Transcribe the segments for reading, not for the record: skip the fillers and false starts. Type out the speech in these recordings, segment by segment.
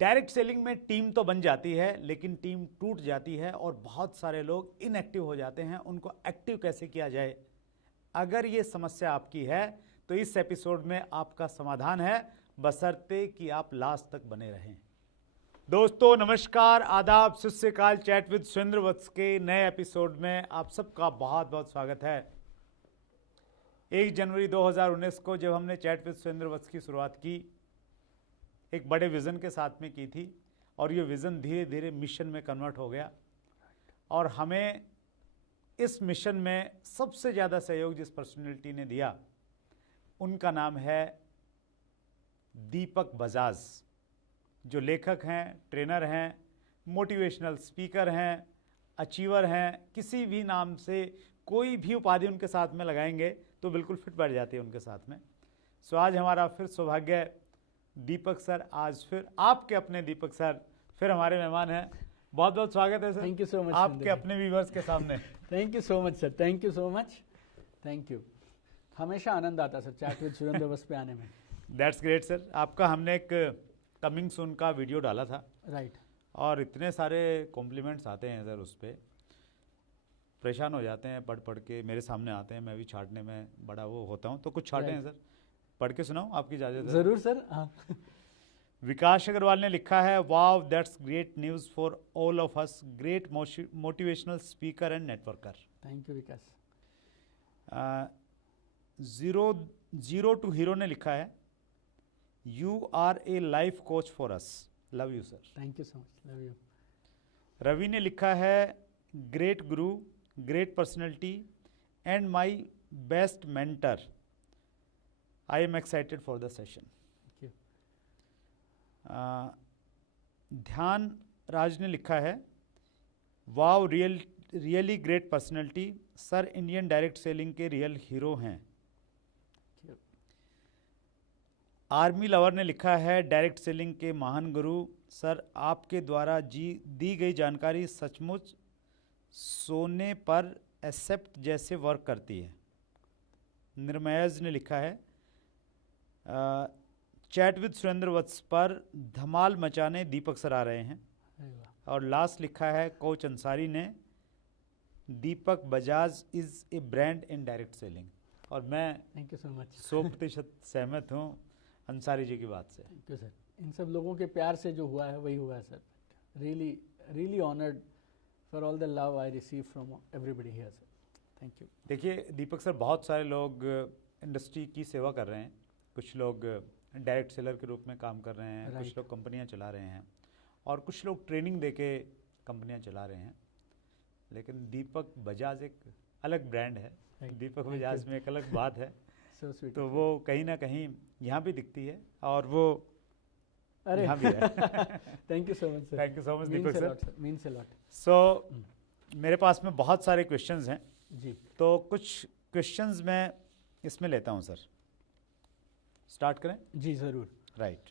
Direct selling में team तो बन जाती है लेकिन टीम टूट जाती है और बहुत सारे लोग इनएक्टिव हो जाते हैं। उनको एक्टिव कैसे किया जाए, अगर ये समस्या आपकी है तो इस एपिसोड में आपका समाधान है, बशर्ते कि आप लास्ट तक बने रहें। दोस्तों नमस्कार, आदाब, सत श्री अकाल। चैट विद सुरेंद्र वत्स के नए एपिसोड में आप सबका बहुत बहुत स्वागत है। 1 जनवरी 2019 को जब हमने चैट विद सुरेंद्र वत्स की शुरुआत की, एक बड़े विज़न के साथ में की थी और ये विज़न धीरे धीरे मिशन में कन्वर्ट हो गया। और हमें इस मिशन में सबसे ज़्यादा सहयोग जिस पर्सनैलिटी ने दिया उनका नाम है दीपक बजाज, जो लेखक हैं, ट्रेनर हैं, मोटिवेशनल स्पीकर हैं, अचीवर हैं। किसी भी नाम से कोई भी उपाधि उनके साथ में लगाएंगे तो बिल्कुल फिट बैठ जाती है उनके साथ में। सो आज हमारा फिर सौभाग्य, दीपक सर, आज फिर आपके अपने दीपक सर फिर हमारे मेहमान हैं। बहुत बहुत स्वागत है sir. Thank you so much आपके अपने व्यूअर्स के सामने। Thank you so much sir, thank you so much, thank you. हमेशा आनंद आता सर चैट विद सुरेंद्र वत्स पे आने में। That's great sir. आपका हमने एक कमिंग सून का वीडियो डाला था, राइट, और इतने सारे कॉम्प्लीमेंट्स आते हैं सर, उस पर परेशान हो जाते हैं। पढ़ पढ़ के मेरे सामने आते हैं, मैं भी छाटने में बड़ा वो होता हूँ, तो कुछ छाटे हैं सर। पढ़ के सुनाऊं, आपकी इजाज़त है? जरूर सर। हाँ। विकास अग्रवाल ने लिखा है, wow that's great news for all of us, great motivational speaker and networker. Thank you Vikas. Zero to hero ने लिखा है, you are a life coach for us, love you sir. Thank you so much, love you. Ravi ने लिखा है, great guru, great personality and my best mentor, I am excited for the session. Dhyan Raj ने लिखा है, wow really great personality sir, Indian direct selling के real hero हैं। Army lover ने लिखा है, डायरेक्ट सेलिंग के महान गुरु सर, आपके द्वारा दी गई जानकारी सचमुच सोने पर एक्सेप्ट जैसे वर्क करती है। निर्मयज ने लिखा है, चैट विद सुरेंद्र वत्स पर धमाल मचाने दीपक सर आ रहे हैं। और लास्ट लिखा है कोच अंसारी ने, Deepak Bajaj is a brand in direct selling. और मैं थैंक यू सो मच 100% सहमत हूँ अंसारी जी की बात से। Thank you sir. इन सब लोगों के प्यार से जो हुआ है वही हुआ है sir. Really really honoured for all the love I receive from everybody here sir. Thank you. देखिए दीपक सर, बहुत सारे लोग इंडस्ट्री की सेवा कर रहे हैं। कुछ लोग डायरेक्ट सेलर के रूप में काम कर रहे हैं, कुछ लोग कंपनियां चला रहे हैं, और कुछ लोग ट्रेनिंग देके कंपनियां चला रहे हैं। लेकिन दीपक बजाज एक अलग ब्रांड है। दीपक बजाज में एक अलग बात है। तो वो कहीं ना कहीं यहाँ भी दिखती है और वो यहाँ भी है। Thank you so much sir. Thank you so much Deepak sir, means a lot. So मेरे पास में बहुत सारे क्वेश्चंस हैं जी, तो कुछ क्वेश्चंस मैं इसमें लेता हूँ सर। स्टार्ट करें? जी जरूर। राइट।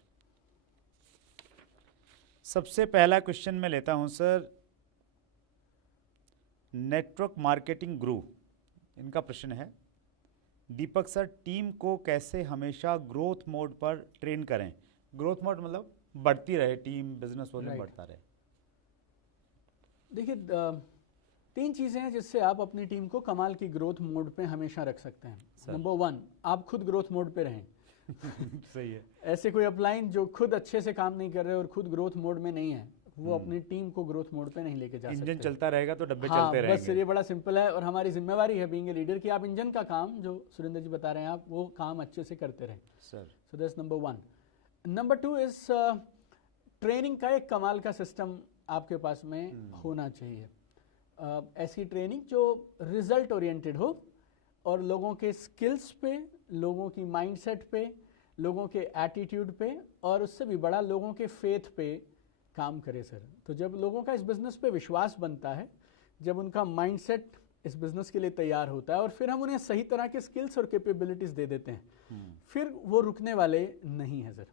सबसे पहला क्वेश्चन मैं लेता हूं सर, नेटवर्क मार्केटिंग गुरु, इनका प्रश्न है, दीपक सर, टीम को कैसे हमेशा ग्रोथ मोड पर ट्रेन करें? ग्रोथ मोड मतलब बढ़ती रहे टीम, बिजनेस वॉल्यूम बढ़ता रहे। देखिए 3 चीज़ें हैं जिससे आप अपनी टीम को कमाल की ग्रोथ मोड पे हमेशा रख सकते हैं। नंबर 1, आप खुद ग्रोथ मोड पे रहें। सही है। ऐसे कोई अपलाइन जो खुद अच्छे से काम नहीं कर रहे और खुद ग्रोथ मोड में नहीं है, वो अपनी टीम को ग्रोथ मोड पे नहीं लेके जा सकते। इंजन चलता रहेगा तो डब्बे हाँ, चलते रहेंगे। बस ये बड़ा सिंपल है, और हमारी जिम्मेवारी है बीइंग ए लीडर कि आप इंजन का काम, जो सुरेंद्र जी बता रहे हैं, आप वो काम अच्छे से करते रहें sir. So that's number 1। Number 2 is training का एक कमाल का सिस्टम आपके पास में होना चाहिए। ऐसी ट्रेनिंग जो रिजल्ट ओरिएंटेड हो और लोगों के स्किल्स पे, लोगों की माइंडसेट पे, लोगों के एटीट्यूड पे, और उससे भी बड़ा लोगों के फेथ पे काम करे सर। तो जब लोगों का इस बिज़नेस पे विश्वास बनता है, जब उनका माइंडसेट इस बिज़नेस के लिए तैयार होता है, और फिर हम उन्हें सही तरह के स्किल्स और कैपेबिलिटीज़ दे देते हैं, फिर वो रुकने वाले नहीं है सर।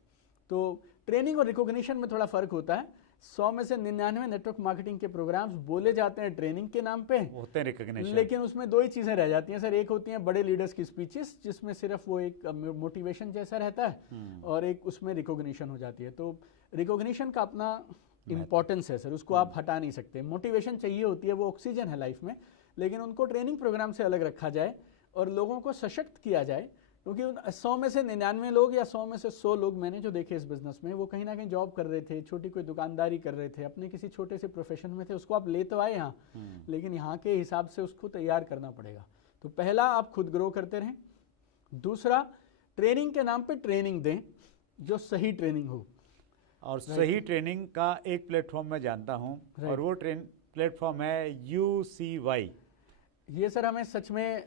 तो ट्रेनिंग और रिकॉग्निशन में थोड़ा फ़र्क होता है। 100 में से 99 नेटवर्क मार्केटिंग के प्रोग्राम्स बोले जाते हैं ट्रेनिंग के नाम पे, होते हैं रिकॉग्निशन, लेकिन उसमें दो ही चीजें रह जाती हैं सर। एक होती हैं बड़े लीडर्स की स्पीचेस जिसमें सिर्फ वो एक मोटिवेशन जैसा रहता है, और एक उसमें रिकॉग्निशन हो जाती है। तो रिकॉग्निशन का अपना इंपॉर्टेंस है सर, उसको आप हटा नहीं सकते। मोटिवेशन चाहिए होती है, वो ऑक्सीजन है लाइफ में, लेकिन उनको ट्रेनिंग प्रोग्राम से अलग रखा जाए और लोगों को सशक्त किया जाए। क्योंकि 100 में से 99 लोग या 100 में से 100 लोग मैंने जो देखे इस बिजनेस में, वो कहीं ना कहीं जॉब कर रहे थे, छोटी कोई दुकानदारी कर रहे थे, अपने किसी छोटे से प्रोफेशन में थे। उसको आप ले तो आए यहाँ, लेकिन यहाँ के हिसाब से उसको तैयार करना पड़ेगा। तो पहला, आप खुद ग्रो करते रहें। दूसरा, ट्रेनिंग के नाम पे ट्रेनिंग दें जो सही ट्रेनिंग हो। और सही ट्रेनिंग का एक प्लेटफॉर्म मैं जानता हूँ, और वो प्लेटफॉर्म है UCY। ये सर हमें सच में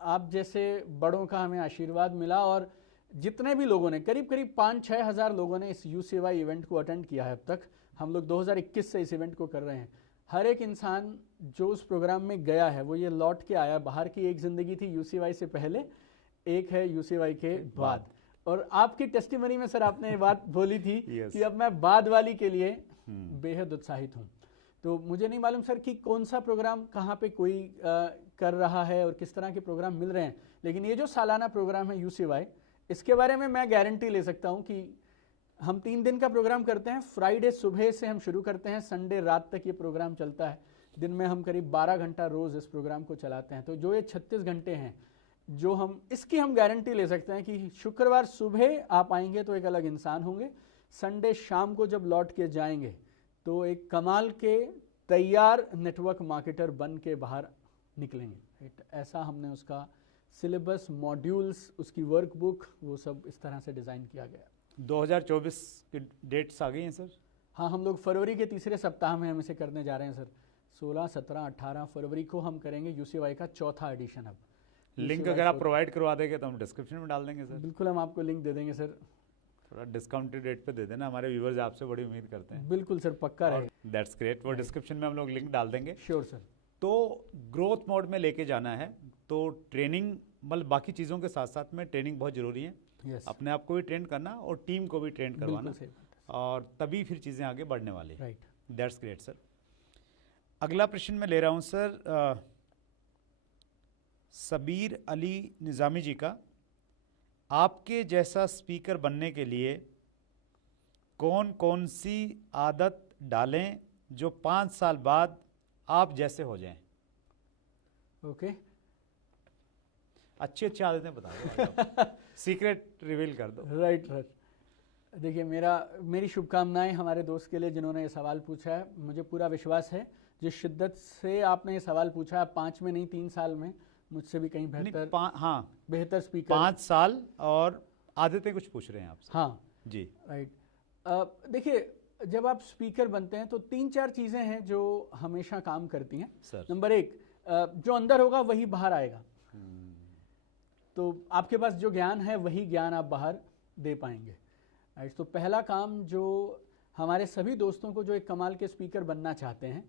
आप जैसे बड़ों का हमें आशीर्वाद मिला, और जितने भी लोगों ने, करीब करीब 5-6 हज़ार लोगों ने इस UCY इवेंट को अटेंड किया है अब तक। हम लोग 2021 से इस इवेंट को कर रहे हैं। हर एक इंसान जो उस प्रोग्राम में गया है वो ये लौट के आया। बाहर की एक जिंदगी थी UCY से पहले, एक है UCY के बाद। और आपकी टेस्टिमनी में सर आपने ये बात बोली थी कि अब मैं बाद वाली के लिए बेहद उत्साहित हूँ। तो मुझे नहीं मालूम सर कि कौन सा प्रोग्राम कहाँ पे कोई कर रहा है और किस तरह के प्रोग्राम मिल रहे हैं, लेकिन ये जो सालाना प्रोग्राम है UCY, इसके बारे में मैं गारंटी ले सकता हूँ कि हम 3 दिन का प्रोग्राम करते हैं। फ्राइडे सुबह से हम शुरू करते हैं, संडे रात तक ये प्रोग्राम चलता है। दिन में हम करीब 12 घंटा रोज इस प्रोग्राम को चलाते हैं। तो जो ये 36 घंटे हैं, जो हम इसकी हम गारंटी ले सकते हैं कि शुक्रवार सुबह आप आएंगे तो एक अलग इंसान होंगे, संडे शाम को जब लौट के जाएंगे तो एक कमाल के तैयार नेटवर्क मार्केटर बन के बाहर निकलेंगे। ऐसा हमने उसका सिलेबस, मॉड्यूल्स, उसकी वर्कबुक, वो सब इस तरह से डिज़ाइन किया गया। 2024 की डेट्स आ गई हैं सर? हाँ, हम लोग फरवरी के तीसरे सप्ताह में हम इसे करने जा रहे हैं सर। 16, 17, 18 फरवरी को हम करेंगे UCY का 4था एडिशन। अब लिंक अगर आप प्रोवाइड करवा देंगे तो हम डिस्क्रिप्शन में डाल देंगे सर। बिल्कुल, हम आपको लिंक दे देंगे सर। थोड़ा डिस्काउंटेड रेट पे दे देना, हमारे व्यूवर्स आपसे बड़ी उम्मीद करते हैं। बिल्कुल सर, पक्का रहे। That's great. वो डिस्क्रिप्शन में हम लोग लिंक डाल देंगे। Sure sir. तो ग्रोथ मोड में लेके जाना है तो ट्रेनिंग, मतलब बाकी चीज़ों के साथ साथ में ट्रेनिंग बहुत ज़रूरी है। अपने आप को भी ट्रेन करना और टीम को भी ट्रेन करवाना, और तभी फिर चीज़ें आगे बढ़ने वाली। Right, that's great sir. अगला प्रश्न मैं ले रहा हूँ सर, सबीर अली निज़ामी जी का। आपके जैसा स्पीकर बनने के लिए कौन कौन सी आदत डालें जो 5 साल बाद आप जैसे हो जाएं? ओके, अच्छी अच्छी आदतें बता दो, सीक्रेट रिवील कर दो। राइट। देखिए, मेरी शुभकामनाएं हमारे दोस्त के लिए जिन्होंने ये सवाल पूछा है। मुझे पूरा विश्वास है जिस शिद्दत से आपने ये सवाल पूछा है, 5 में नहीं 3 साल में मुझसे भी कहीं बेहतर, हाँ, बेहतर स्पीकर। 5 साल और आदतें कुछ पूछ रहे हैं आपसे। हाँ जी, राइट। देखिए, जब आप स्पीकर बनते हैं तो 3-4 चीज़ें हैं जो हमेशा काम करती हैं सर। नंबर 1, जो अंदर होगा वही बाहर आएगा। तो आपके पास जो ज्ञान है वही ज्ञान आप बाहर दे पाएंगे। राइट। तो पहला काम जो हमारे सभी दोस्तों को जो एक कमाल के स्पीकर बनना चाहते हैं,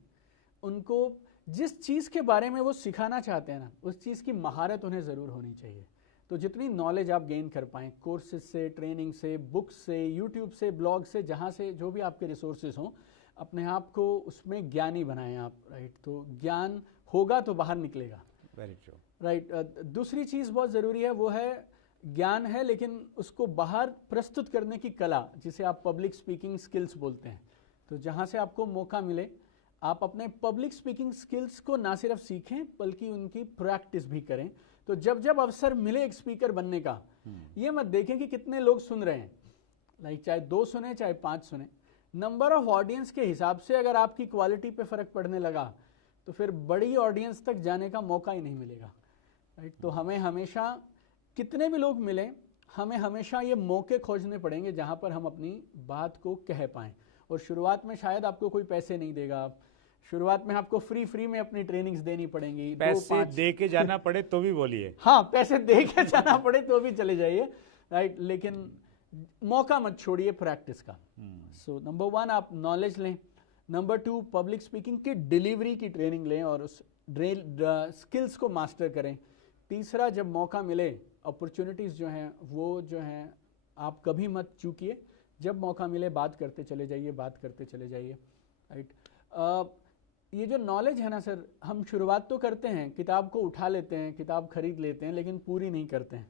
उनको जिस चीज़ के बारे में वो सिखाना चाहते हैं ना, उस चीज़ की महारत उन्हें ज़रूर होनी चाहिए। तो जितनी नॉलेज आप गेन कर पाएँ, कोर्सेज से, ट्रेनिंग से, बुक्स से, यूट्यूब से, ब्लॉग से, जहाँ से जो भी आपके रिसोर्सेज हों, अपने आप को उसमें ज्ञानी बनाएं आप। राइट। तो ज्ञान होगा तो बाहर निकलेगा। Very true. राइट। दूसरी चीज़ बहुत ज़रूरी है, वो है ज्ञान है लेकिन उसको बाहर प्रस्तुत करने की कला, जिसे आप पब्लिक स्पीकिंग स्किल्स बोलते हैं। तो जहाँ से आपको मौका मिले, आप अपने पब्लिक स्पीकिंग स्किल्स को ना सिर्फ सीखें बल्कि उनकी प्रैक्टिस भी करें। तो जब जब अवसर मिले एक स्पीकर बनने का, ये मत देखें कि कितने लोग सुन रहे हैं, लाइक चाहे 2 सुने चाहे 5 सुने, नंबर ऑफ ऑडियंस के हिसाब से अगर आपकी क्वालिटी पे फर्क पड़ने लगा तो फिर बड़ी ऑडियंस तक जाने का मौका ही नहीं मिलेगा। राइट। तो हमें हमेशा, कितने भी लोग मिलें, हमें हमेशा ये मौके खोजने पड़ेंगे जहाँ पर हम अपनी बात को कह पाएँ। और शुरुआत में शायद आपको कोई पैसे नहीं देगा, शुरुआत में आपको फ्री में अपनी ट्रेनिंग्स देनी पड़ेंगी। पैसे दे के जाना पड़े तो भी बोलिए। हाँ, पैसे दे के जाना पड़े तो भी चले जाइए। राइट। लेकिन मौका मत छोड़िए प्रैक्टिस का। सो नंबर 1, आप नॉलेज लें। नंबर 2, पब्लिक स्पीकिंग की डिलीवरी की ट्रेनिंग लें और उस स्किल्स को मास्टर करें। तीसरा, जब मौका मिले, अपॉर्चुनिटीज़ जो हैं वो जो हैं आप कभी मत चूकिए। जब मौका मिले बात करते चले जाइए, बात करते चले जाइए, राइट। ये जो नॉलेज है ना सर, हम शुरुआत तो करते हैं, किताब को उठा लेते हैं, किताब खरीद लेते हैं, लेकिन पूरी नहीं करते हैं।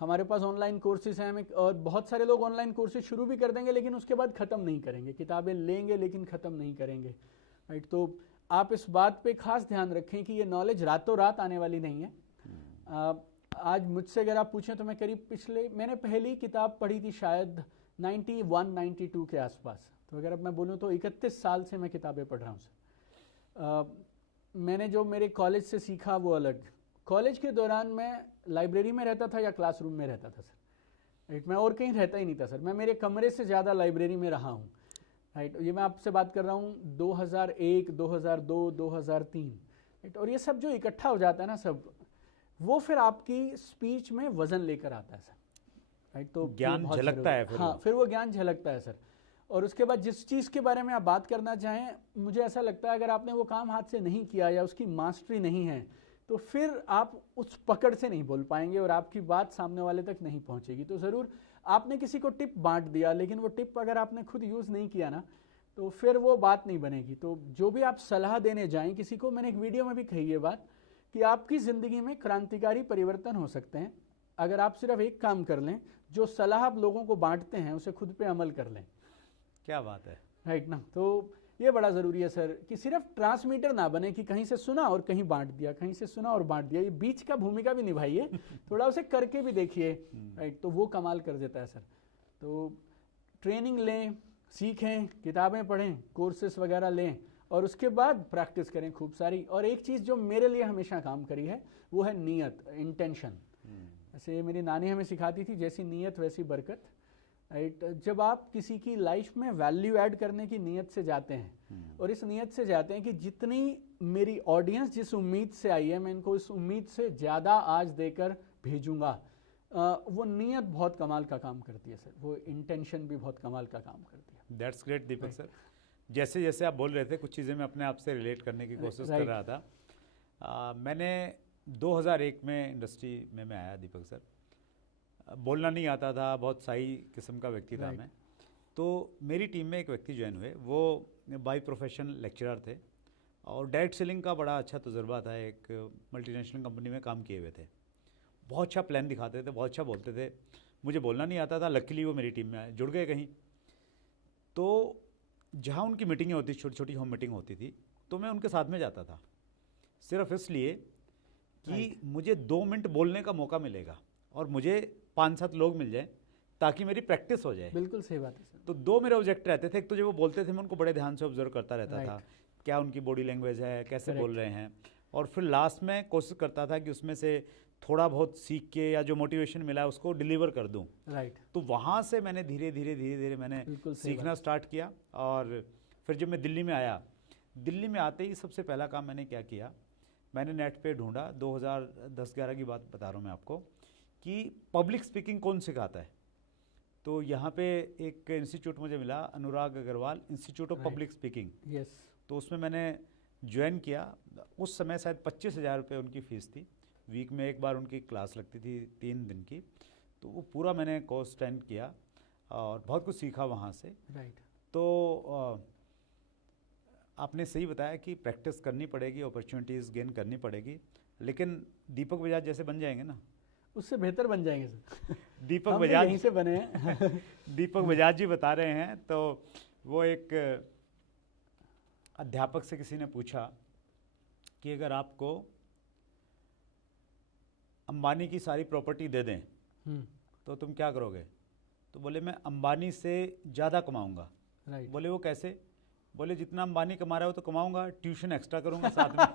हमारे पास ऑनलाइन कोर्सेज हैं, और बहुत सारे लोग ऑनलाइन कोर्सेज शुरू भी कर देंगे लेकिन उसके बाद ख़त्म नहीं करेंगे, किताबें लेंगे लेकिन ख़त्म नहीं करेंगे, राइट। तो आप इस बात पे खास ध्यान रखें कि ये नॉलेज रातों रात आने वाली नहीं है। आज मुझसे अगर आप पूछें तो मैं करीब मैंने पहली किताब पढ़ी थी शायद 91-92 के आसपास। तो अगर अब मैं बोलूँ तो 31 साल से मैं किताबें पढ़ रहा हूँ सर। मैंने जो मेरे कॉलेज से सीखा वो अलग। कॉलेज के दौरान मैं लाइब्रेरी में रहता था या क्लासरूम में रहता था सर, राइट। मैं और कहीं रहता ही नहीं था सर, मैं मेरे कमरे से ज़्यादा लाइब्रेरी में रहा हूँ, राइट। ये मैं आपसे बात कर रहा हूँ 2001, 2002, 2003, राइट। और ये सब जो इकट्ठा हो जाता है ना सब, वो फिर आपकी स्पीच में वजन लेकर आता है सर, राइट। तो ज्ञान झलकता है फिर। हाँ, फिर वो ज्ञान झलकता है सर। और उसके बाद जिस चीज़ के बारे में आप बात करना चाहें, मुझे ऐसा लगता है अगर आपने वो काम हाथ से नहीं किया या उसकी मास्टरी नहीं है तो फिर आप उस पकड़ से नहीं बोल पाएंगे और आपकी बात सामने वाले तक नहीं पहुंचेगी। तो ज़रूर आपने किसी को टिप बांट दिया, लेकिन वो टिप अगर आपने खुद यूज़ नहीं किया ना तो फिर वो बात नहीं बनेगी। तो जो भी आप सलाह देने जाएं किसी को, मैंने एक वीडियो में भी कही ये बात कि आपकी ज़िंदगी में क्रांतिकारी परिवर्तन हो सकते हैं अगर आप सिर्फ एक काम कर लें, जो सलाह आप लोगों को बांटते हैं उसे खुद पे अमल कर लें। क्या बात है, राइट ना। तो ये बड़ा ज़रूरी है सर कि सिर्फ ट्रांसमीटर ना बने कि कहीं से सुना और कहीं बांट दिया, कहीं से सुना और बांट दिया। ये बीच का भूमिका भी निभाइए, थोड़ा उसे करके भी देखिए, राइट। तो वो कमाल कर देता है सर। तो ट्रेनिंग लें, सीखें, किताबें पढ़ें, कोर्सेस वगैरह लें और उसके बाद प्रैक्टिस करें खूब सारी। और एक चीज़ जो मेरे लिए हमेशा काम करी है वो है नीयत, इंटेंशन। ऐसे मेरी नानी हमें सिखाती थी, जैसी नीयत वैसी बरकत, राइट। जब आप किसी की लाइफ में वैल्यू ऐड करने की नीयत से जाते हैं और इस नीयत से जाते हैं कि जितनी मेरी ऑडियंस जिस उम्मीद से आई है मैं इनको इस उम्मीद से ज़्यादा आज देकर भेजूंगा, वो नीयत बहुत कमाल का काम करती है सर। वो इंटेंशन भी बहुत कमाल का काम करती है। That's great Deepak sir. जैसे जैसे आप बोल रहे थे कुछ चीज़ें मैं अपने आप से रिलेट करने की कोशिश कर रहा था। मैंने 2001 में इंडस्ट्री में मैं आया दीपक सर। बोलना नहीं आता था, बहुत सही किस्म का व्यक्ति था मैं। तो मेरी टीम में एक व्यक्ति ज्वाइन हुए, वो बाय प्रोफेशन लेक्चरर थे और डायरेक्ट सेलिंग का बड़ा अच्छा तजुर्बा था, एक मल्टीनेशनल कंपनी में काम किए हुए थे। बहुत अच्छा प्लान दिखाते थे, बहुत अच्छा बोलते थे। मुझे बोलना नहीं आता था, लकीली वो मेरी टीम में जुड़ गए कहीं। तो जहाँ उनकी मीटिंगें होती, छोटी छोटी होम मीटिंग होती थी, तो मैं उनके साथ में जाता था सिर्फ इसलिए कि मुझे 2 मिनट बोलने का मौका मिलेगा और मुझे 5-7 लोग मिल जाए ताकि मेरी प्रैक्टिस हो जाए। बिल्कुल सही बात है सर। तो 2 मेरे ऑब्जेक्ट रहते थे। एक तो जब वो बोलते थे मैं उनको बड़े ध्यान से ऑब्जर्व करता रहता था, क्या उनकी बॉडी लैंग्वेज है, कैसे बोल रहे हैं, और फिर लास्ट में कोशिश करता था कि उसमें से थोड़ा बहुत सीख के या जो मोटिवेशन मिला है उसको डिलीवर कर दूं। राइट। तो वहाँ से मैंने धीरे धीरे मैंने सीखना स्टार्ट किया। और फिर जब मैं दिल्ली में आया, दिल्ली में आते ही सबसे पहला काम मैंने क्या किया, मैंने नेट पे ढूंढा, 2010-11 की बात बता रहा हूँ मैं आपको, कि पब्लिक स्पीकिंग कौन सिखाता है। तो यहाँ पे एक इंस्टीट्यूट मुझे मिला, Anurag Agarwal institute of public speaking. Yes. तो उसमें मैंने ज्वाइन किया। उस समय शायद 25,000 रुपये उनकी फ़ीस थी। वीक में एक बार उनकी क्लास लगती थी 3 दिन की। तो वो पूरा मैंने कोर्स अटेंड किया और बहुत कुछ सीखा वहाँ से। राइट। तो आपने सही बताया कि प्रैक्टिस करनी पड़ेगी, अपॉर्चुनिटीज़ गेन करनी पड़ेगी, लेकिन दीपक बजाज जैसे बन जाएंगे ना, उससे बेहतर बन जाएंगे सर। दीपक बजाज यहीं से बने हैं। दीपक बजाज जी बता रहे हैं। तो वो एक अध्यापक से किसी ने पूछा कि अगर आपको अंबानी की सारी प्रॉपर्टी दे दें तो तुम क्या करोगे? तो बोले मैं अंबानी से ज़्यादा कमाऊंगा। बोले वो कैसे? बोले जितना अंबानी कमा रहा है वो तो कमाऊंगा, ट्यूशन एक्स्ट्रा करूंगा साथ में।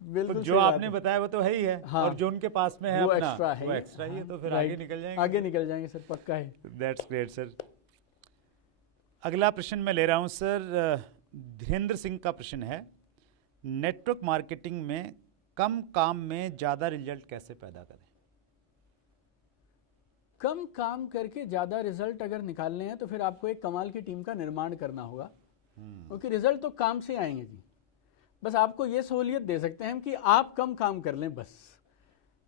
बिल्कुल तो जो आपने बताया वो तो है ही है। हाँ, और जो उनके पास में है वो अपना एक्स्ट्रा है, वो एक्स्ट्रा ही है। तो फिर आगे निकल जाएंगे, आगे निकल जाएंगे सर, पक्का है। That's great sir. अगला प्रश्न मैं ले रहा हूं सर, धीरेन्द्र सिंह का प्रश्न है, नेटवर्क मार्केटिंग में कम काम में ज़्यादा रिजल्ट कैसे पैदा करें? कम काम करके ज़्यादा रिजल्ट अगर निकालने हैं तो फिर आपको एक कमाल की टीम का निर्माण करना होगा, क्योंकि रिजल्ट तो काम से आएंगे जी। बस आपको ये सहूलियत दे सकते हैं कि आप कम काम कर लें बस,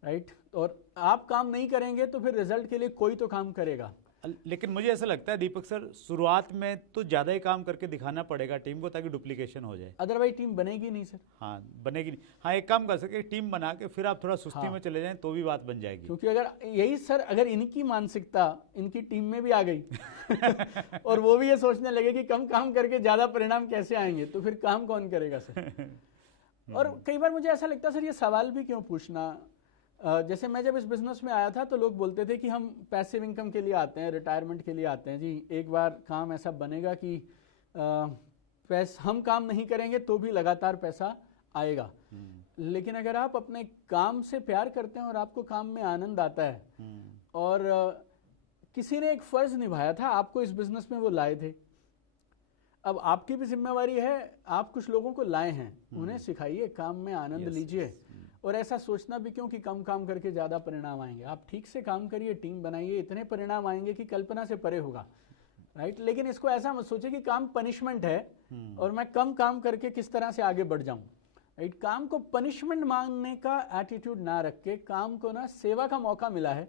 राइट। और आप काम नहीं करेंगे तो फिर रिजल्ट के लिए कोई तो काम करेगा। लेकिन मुझे ऐसा लगता है दीपक सर, शुरुआत में तो ज़्यादा ही काम करके दिखाना पड़ेगा टीम को, ताकि डुप्लीकेशन हो जाए। अदरवाइज टीम बनेगी नहीं सर। हाँ, बनेगी नहीं। हाँ, एक काम कर सके, टीम बना के फिर आप थोड़ा सुस्ती में चले जाएं तो भी बात बन जाएगी। क्योंकि अगर यही सर, अगर इनकी मानसिकता इनकी टीम में भी आ गई और वो भी ये सोचने लगे कि कम काम करके ज़्यादा परिणाम कैसे आएंगे, तो फिर काम कौन करेगा सर। और कई बार मुझे ऐसा लगता है सर, ये सवाल भी क्यों पूछना। जैसे मैं जब इस बिजनेस में आया था तो लोग बोलते थे कि हम पैसिव इनकम के लिए आते हैं, रिटायरमेंट के लिए आते हैं जी, एक बार काम ऐसा बनेगा कि हम काम नहीं करेंगे तो भी लगातार पैसा आएगा। लेकिन अगर आप अपने काम से प्यार करते हैं और आपको काम में आनंद आता है, और किसी ने एक फर्ज निभाया था, आपको इस बिजनेस में वो लाए थे, अब आपकी भी जिम्मेवारी है, आप कुछ लोगों को लाए हैं, उन्हें सिखाइए, काम में आनंद लीजिए। और ऐसा सोचना भी क्यों कि कम काम करके ज़्यादा परिणाम आएंगे। आप ठीक से काम करिए, टीम बनाइए, इतने परिणाम आएंगे कि कल्पना से परे होगा, राइट। लेकिन इसको ऐसा मत सोचिए कि काम पनिशमेंट है और मैं कम काम करके किस तरह से आगे बढ़ जाऊं, राइट। काम को पनिशमेंट मानने का एटीट्यूड ना रख के, काम को ना सेवा का मौका मिला है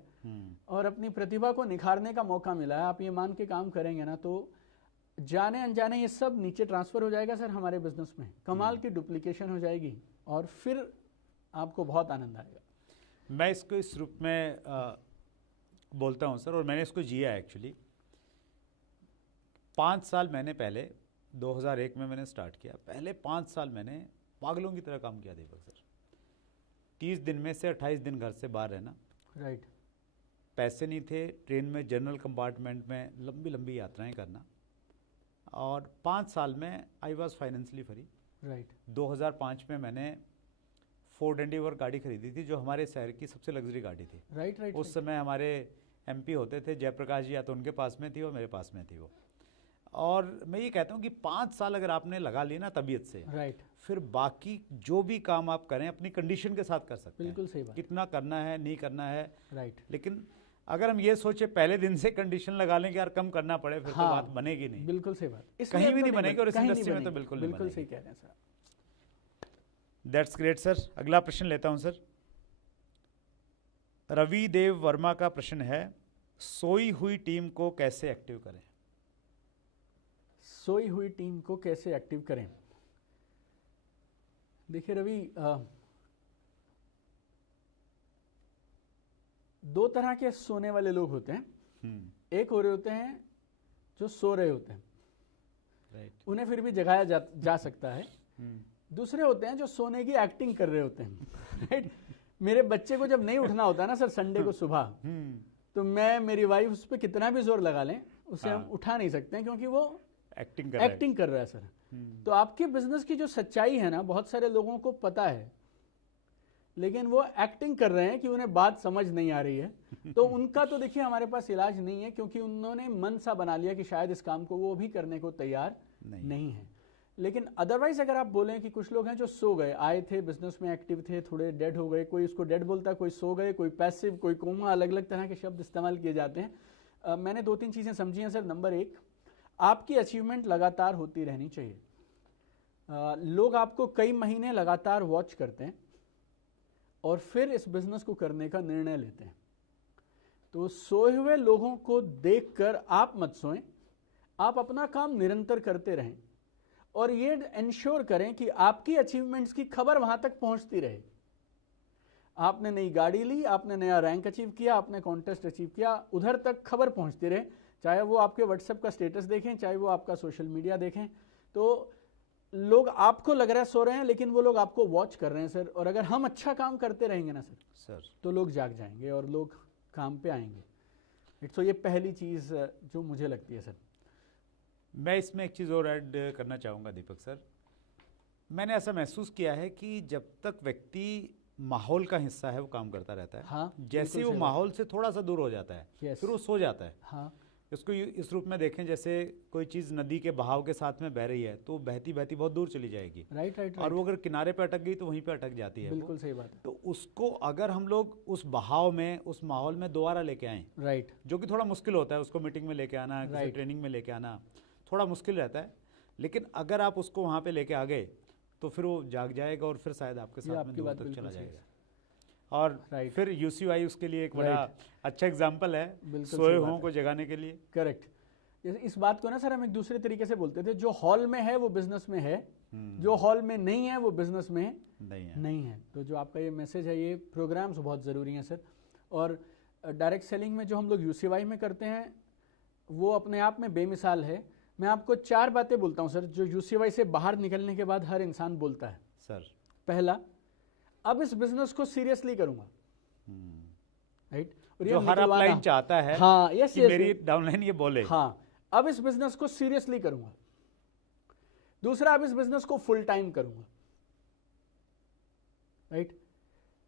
और अपनी प्रतिभा को निखारने का मौका मिला है, आप ये मान के काम करेंगे ना, तो जाने अनजाने ये सब नीचे ट्रांसफर हो जाएगा सर हमारे बिजनेस में, कमाल की डुप्लीकेशन हो जाएगी और फिर आपको बहुत आनंद आएगा। मैं इसको इस रूप में बोलता हूँ सर, और मैंने इसको जिया एक्चुअली। 5 साल मैंने पहले 2001 में मैंने स्टार्ट किया। पहले 5 साल मैंने पागलों की तरह काम किया दीपक सर। 30 दिन में से 28 दिन घर से बाहर रहना, राइट। पैसे नहीं थे, ट्रेन में जनरल कंपार्टमेंट में लंबी लंबी यात्राएं करना, और 5 साल में I was financially free, right. 2005 में मैंने फोर्ड एंडीवर गाड़ी खरीदी थी, जो हमारे शहर की सबसे लग्जरी गाड़ी थी। Right right. उस समय हमारे एमपी होते थे जयप्रकाश जी, या तो उनके पास में थी और मेरे पास में थी वो। और मैं ये कहता हूँ कि 5 साल अगर आपने लगा लिए ना तबीयत से, राइट, फिर बाकी जो भी काम आप करें अपनी कंडीशन के साथ कर सकते हैं। बिल्कुल सही बात। कितना करना है नहीं करना है, राइट। लेकिन अगर हम ये सोचे पहले दिन से कंडीशन लगा लें कि यार कम करना पड़े, फिर तो बात बनेगी नहीं। बिल्कुल सही बात, कहीं भी नहीं बनेगी, और इस इंडस्ट्री में तो बिल्कुल नहीं बिल्कुल सही कह रहे हैं सर। That's great sir. अगला प्रश्न लेता हूं सर। रवि देव वर्मा का प्रश्न है, सोई हुई टीम को कैसे एक्टिव करें? सोई हुई टीम को कैसे एक्टिव करें? देखिए रवि, 2 तरह के सोने वाले लोग होते हैं। एक हो रहे होते हैं जो सो रहे होते हैं, राइट, उन्हें फिर भी जगाया जा सकता है। दूसरे होते हैं जो सोने की एक्टिंग कर रहे होते हैं, राइट। मेरे बच्चे को जब नहीं उठना होता ना सर संडे को सुबह, तो मेरी वाइफ उस पर कितना भी जोर लगा लें, उसे हम उठा नहीं सकते हैं, क्योंकि वो एक्टिंग कर रहा है सर। तो आपके बिजनेस की जो सच्चाई है ना, बहुत सारे लोगों को पता है, लेकिन वो एक्टिंग कर रहे हैं कि उन्हें बात समझ नहीं आ रही है। तो उनका तो देखिए हमारे पास इलाज नहीं है, क्योंकि उन्होंने मन सा बना लिया कि शायद इस काम को वो भी करने को तैयार नहीं है। लेकिन अदरवाइज अगर आप बोलें कि कुछ लोग हैं जो सो गए, आए थे बिजनेस में एक्टिव थे, थोड़े डेड हो गए, कोई उसको डेड बोलता है, कोई सो गए, कोई पैसिव, कोई कोमा, अलग अलग तरह के शब्द इस्तेमाल किए जाते हैं। मैंने 2-3 चीज़ें समझी हैं सर। नंबर 1, आपकी अचीवमेंट लगातार होती रहनी चाहिए। लोग आपको कई महीने लगातार वॉच करते हैं और फिर इस बिजनेस को करने का निर्णय लेते हैं। तो सोए हुए लोगों को देखकर आप मत सोएं, आप अपना काम निरंतर करते रहें और ये इंश्योर करें कि आपकी अचीवमेंट्स की खबर वहां तक पहुंचती रहे। आपने नई गाड़ी ली, आपने नया रैंक अचीव किया, आपने कॉन्टेस्ट अचीव किया, उधर तक खबर पहुंचती रहे, चाहे वो आपके व्हाट्सएप का स्टेटस देखें, चाहे वो आपका सोशल मीडिया देखें। तो लोग आपको लग रहा है सो रहे हैं, लेकिन वो लोग आपको वॉच कर रहे हैं सर। और अगर हम अच्छा काम करते रहेंगे ना सर, तो लोग जाग जाएंगे और लोग काम पे आएंगे। तो ये पहली चीज़ जो मुझे लगती है सर। मैं इसमें एक चीज़ और ऐड करना चाहूँगा दीपक सर। मैंने ऐसा महसूस किया है कि जब तक व्यक्ति माहौल का हिस्सा है वो काम करता रहता है। हाँ, जैसे वो माहौल से थोड़ा सा दूर हो जाता है, फिर वो सो जाता है। हाँ, इसको इस रूप में देखें, जैसे कोई चीज़ नदी के बहाव के साथ में बह रही है तो बहती बहती बहुत दूर चली जाएगी। राइट। और वो अगर किनारे पे अटक गई तो वहीं पे अटक जाती है। बिल्कुल सही बात है। तो उसको अगर हम लोग उस बहाव में, उस माहौल में दोबारा लेके आएँ, राइट, जो कि थोड़ा मुश्किल होता है, उसको मीटिंग में लेके आना, किसी ट्रेनिंग में लेके आना थोड़ा मुश्किल रहता है, लेकिन अगर आप उसको वहाँ पे लेके आ गए तो फिर वो जाग जाएगा और फिर शायद आपके साथ में दूर तक चला जाएगा। और Right. फिर यूसीवाई उसके लिए एक बड़ा Right. अच्छा एग्जाम्पल है बिल्कुल सोए सही बात हुओं है। को जगाने के लिए। करेक्ट। इस बात को ना सर हम एक दूसरे तरीके से बोलते थे, जो हॉल में है वो बिजनेस में है, जो हॉल में नहीं है वो बिजनेस में नहीं है। तो जो आपका ये मैसेज है, ये प्रोग्राम्स बहुत ज़रूरी हैं सर। और डायरेक्ट सेलिंग में जो हम लोग यूसीवाई में करते हैं वो अपने आप में बेमिसाल है। मैं आपको 4 बातें बोलता हूँ सर, जो यूसीवाई से बाहर निकलने के बाद हर इंसान बोलता है सर। पहला, अब इस बिजनेस को सीरियसली करूंगा, राइट। और जो हर अपलाइन चाहता है, हाँ, यस, कि मेरी डाउनलाइन ये बोले, हाँ, अब इस बिजनेस को सीरियसली करूंगा। दूसरा, अब इस बिजनेस को फुल टाइम करूंगा, राइट।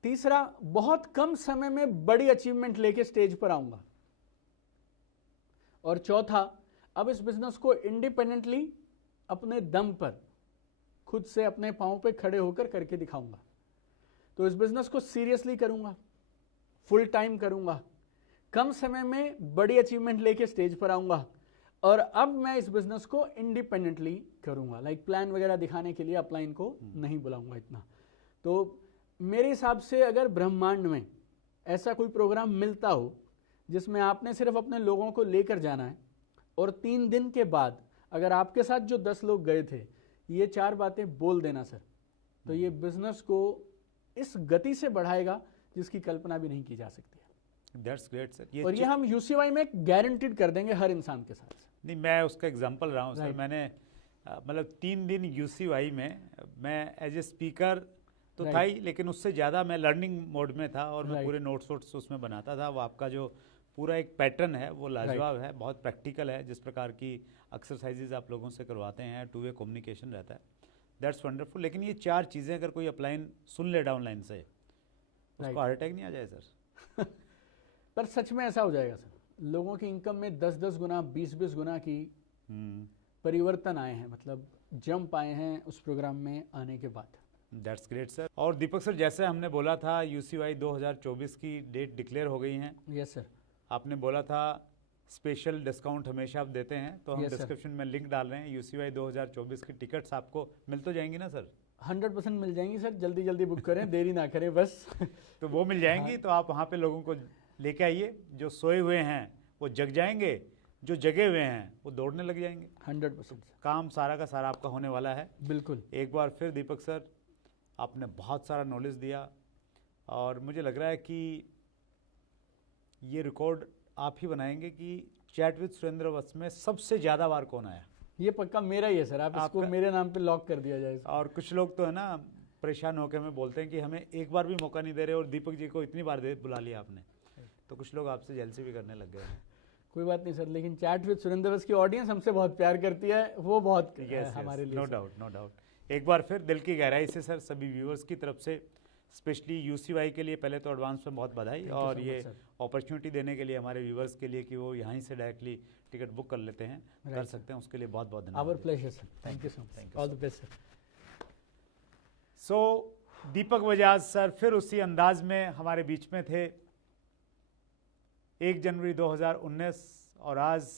तीसरा, बहुत कम समय में बड़ी अचीवमेंट लेके स्टेज पर आऊंगा। और चौथा, अब इस बिजनेस को इंडिपेंडेंटली अपने दम पर खुद से अपने पांव पे खड़े होकर करके दिखाऊंगा। तो इस बिजनेस को सीरियसली करूंगा, फुल टाइम करूंगा, कम समय में बड़ी अचीवमेंट लेके स्टेज पर आऊंगा, और अब मैं इस बिजनेस को इंडिपेंडेंटली करूंगा। लाइक प्लान वगैरह दिखाने के लिए अपलाइन को नहीं बुलाऊंगा इतना। तो मेरे हिसाब से अगर ब्रह्मांड में ऐसा कोई प्रोग्राम मिलता हो जिसमें आपने सिर्फ अपने लोगों को लेकर जाना है, और 3 दिन के बाद अगर आपके साथ जो 10 लोग गए थे ये 4 बातें बोल देना सर, तो ये बिजनेस को इस गति से बढ़ाएगा जिसकी कल्पना भी नहीं की जा सकती है। That's great sir. और ये हम यूसीवाई में गारंटीड कर देंगे हर इंसान के साथ। नहीं, मैं उसका एग्जांपल रहा हूँ सर। मैंने मतलब 3 दिन यूसीवाई में मैं एज ए स्पीकर तो था ही, लेकिन उससे ज़्यादा मैं लर्निंग मोड में था, और मैं पूरे नोट्स वोट्स उसमें बनाता था। वो आपका जो पूरा एक पैटर्न है वो लाजवाब है, बहुत प्रैक्टिकल है। जिस प्रकार की एक्सरसाइजेज आप लोगों से करवाते हैं, 2 वे कम्युनिकेशन रहता है, दैट्स वंडरफुल। लेकिन ये 4 चीज़ें अगर कोई अपलाइन सुन ले डाउनलाइन से, उसको हार्ट अटैक नहीं आ जाए सर? पर सच में ऐसा हो जाएगा सर। लोगों की इनकम में 10-10 गुना, 20-20 गुना की परिवर्तन आए हैं, मतलब जंप आए हैं उस प्रोग्राम में आने के बाद। That's great sir. और दीपक सर, जैसे हमने बोला था यूसीवाई 2024 की डेट डिक्लेयर हो गई हैं। Yes sir. आपने बोला था स्पेशल डिस्काउंट हमेशा आप देते हैं, तो हम Yes, डिस्क्रिप्शन में लिंक डाल रहे हैं। यूसीवाई 2024 की टिकट्स आपको मिल तो जाएंगी ना सर? 100% मिल जाएंगी सर, जल्दी जल्दी बुक करें, देरी ना करें बस। तो वो मिल जाएंगी। तो आप वहाँ पे लोगों को लेके आइए। जो सोए हुए हैं वो जग जाएंगे, जो जगे हुए हैं वो दौड़ने लग जाएंगे। 100% काम सारा का सारा आपका होने वाला है। बिल्कुल। एक बार फिर दीपक सर, आपने बहुत सारा नॉलेज दिया, और मुझे लग रहा है कि ये रिकॉर्ड आप ही बनाएंगे कि चैट विद सुरेंद्र वत्स में सबसे ज़्यादा बार कौन आया। ये पक्का मेरा ही है सर, आप इसको मेरे नाम पे लॉक कर दिया जाए। और कुछ लोग तो है ना परेशान होकर हमें बोलते हैं कि हमें एक बार भी मौका नहीं दे रहे, और दीपक जी को इतनी बार बुला लिया आपने, तो कुछ लोग आपसे जेलसी भी करने लग गए हैं। कोई बात नहीं सर, लेकिन चैट विद सुरेंद्र वत्स की ऑडियंस हमसे बहुत प्यार करती है, वो बहुत हमारे लिए। No doubt, no doubt. एक बार फिर दिल की गहराई से सर सभी व्यूअर्स की तरफ से, स्पेशली यूसीवाई के लिए पहले तो एडवांस में बहुत बधाई, और ये अपॉर्चुनिटी देने के लिए हमारे व्यूअर्स के लिए कि वो यहाँ से डायरेक्टली टिकट बुक कर लेते हैं, कर सकते हैं, उसके लिए बहुत बहुत धन्यवाद। Our pleasure sir, thank you so much, all the best sir. So Deepak Bajaj sir फिर उसी अंदाज में हमारे बीच में थे 1 जनवरी 2019, और आज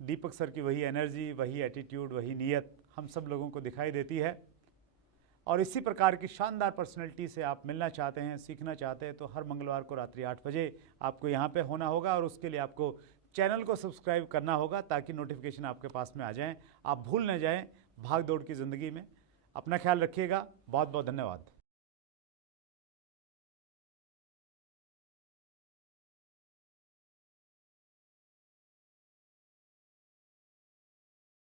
दीपक सर की वही एनर्जी, वही एटीट्यूड, वही नीयत हम सब लोगों को दिखाई देती है। और इसी प्रकार की शानदार पर्सनैलिटी से आप मिलना चाहते हैं, सीखना चाहते हैं, तो हर मंगलवार को रात्रि 8 बजे आपको यहाँ पे होना होगा, और उसके लिए आपको चैनल को सब्सक्राइब करना होगा ताकि नोटिफिकेशन आपके पास में आ जाएं। आप भूल न जाएं भाग दौड़ की ज़िंदगी में। अपना ख्याल रखिएगा। बहुत बहुत धन्यवाद।